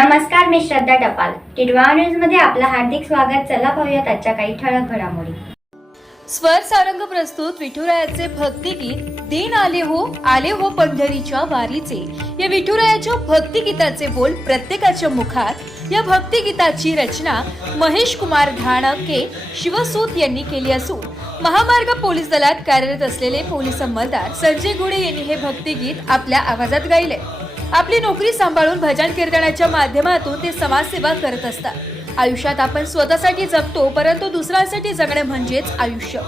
नमस्कार मी श्रद्धा टपाल. टिडवा न्यूजमध्ये आपलं हार्दिक स्वागत. चला पाहूयात आजच्या काही ठळक घडामोडी. स्वर सारंग प्रस्तुत विठुरायाचे भक्तिगीत दिन आले हो आले हो पंढरीच्या वारीचे. या विठुरायाच्या भक्तिगीताचे बोल प्रत्येकाच्या मुखात. या भक्तिगीताची रचना महेश कुमार घाणके शिवसूत यांनी केली असून महामार्ग पोलीस दलात कार्यरत असलेले पोलीस अंमलदार संजय गुडे यांनी हे भक्तिगीत आपल्या आवाजात गायले आपली नोकरी सांभाळून भजन कीर्तनाच्या माध्यमातून ते समाजसेवा करत असतात. आयुष्यात आपण स्वतःसाठी जगतो परंतु दुसऱ्यांसाठी जगणे म्हणजेच आयुष्य.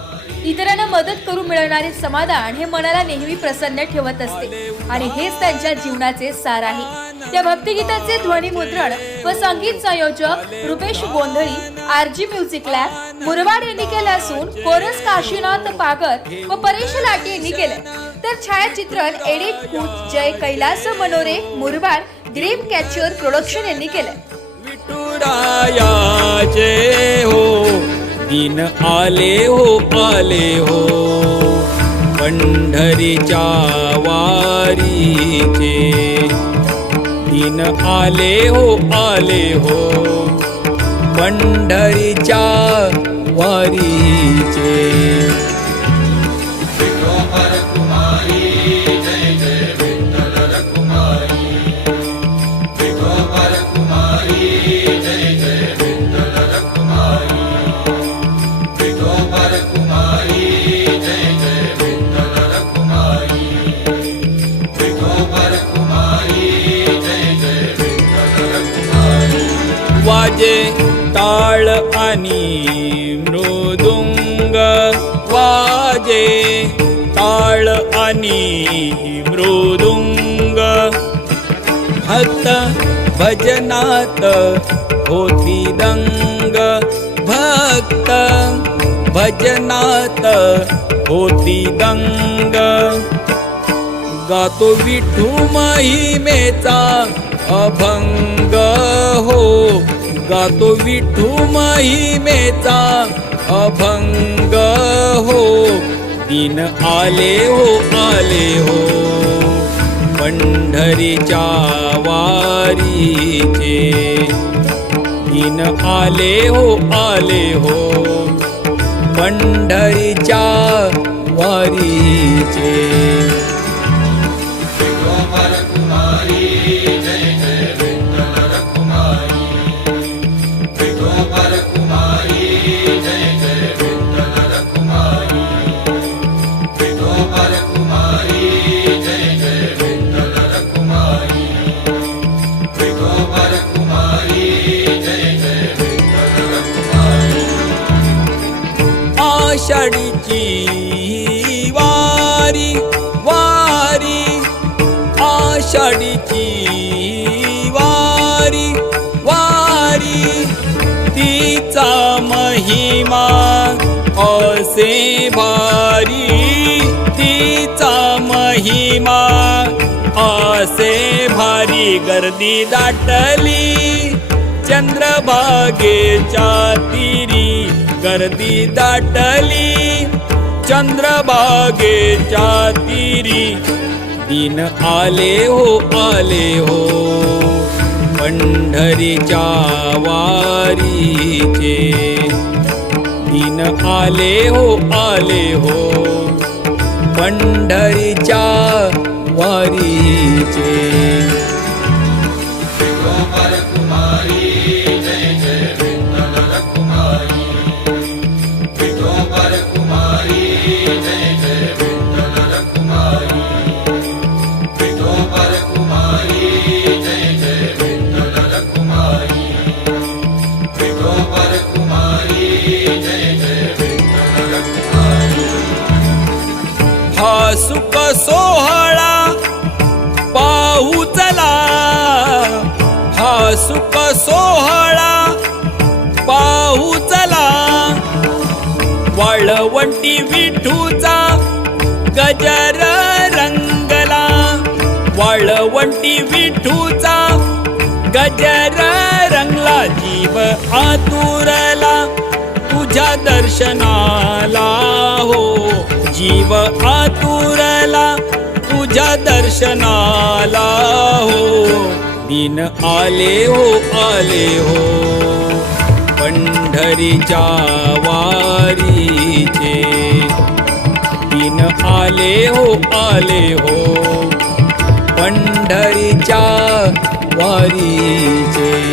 इतरांना मदत करून मिळणारे समाधान हे मनाला नेहमी प्रसन्न ठेवत असते. आणि हेच त्यांच्या जीवनाचे सार आहे. या भक्तिगीताचे ध्वनिमुद्रण व संगीत संयोजक रुपेश गोंधळी आरजी म्युझिक लॅब मुरवाड यांनी केलं असून कोरस काशीनाथ पागर व परेश लाटे यांनी केले. तर छायाचित्रण एडिट कूच Jay Kailas Manore Murbad dream catcher production यांनी केलं विठुरायाचे हो दिन आले हो आले हो. पंढरीच्या वारीचे दिन आले हो आले हो. पंढरीच्या वारीचे वाजे ताळ आणि मृदुंग. वाजे ताळ आणि मृदुंग. भक्त भजनात होती दंग. भक्त भजनात होती दंग. गातो विठू महिमेचा अभंग हो गातो विठू महिमेचा अभंग हो. दिन आले हो आले हो. पंढरीच्या वारीचे. दिन आले हो आले हो. पंढरीच्या वारीचे. आषाढीची वारी वारी आषाढीची वारी वारी तिचा महिमा असे भारी तिचा महिमा असे भारी गर्दी दाटली चंद्रभागेच्या तिरी गर्दी दाटली. चंद्रभागेच्या तीरी. दिन आले हो आले हो. पंढरीच्या वारीचे. दिन आले हो आले हो. पंढरीच्या वारीचे. सोहळा पाहू चला. हा सुख सोहळा पाहू चला. वाळवंटी विठूचा गजर रंगला. वाळवंटी विठूचा गजर रंगला जीव आतुरला. दर्शनाला हो. जीव आतुरला तुझ्या दर्शनाला हो. दिन आले हो आले हो. पंढरीच्या वारीचे. दिन आले हो आले हो. पंढरीच्या वारीचे.